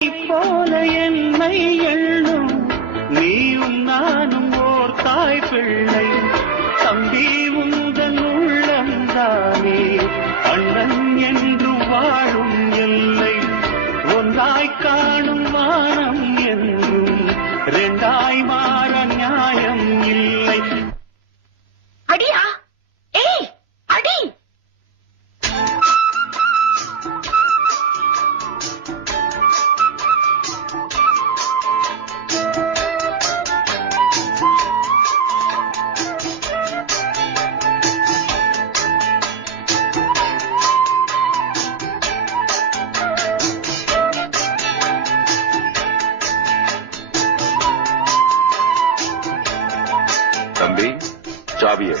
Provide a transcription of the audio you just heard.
போல என்னை எண்ணும் நீயும் நானும் ஓர் தாய் பிள்ளை தம்பி உந்தன் உள்ளந்தானே அண்ணன் என்று வாழும் எல்லை ஒன்றாய் காணும் வானம் என்றும் ரெண்டாய் மாற நியாயம் இல்லை. அடியா ஏய் அடி தம்பி, சாவியை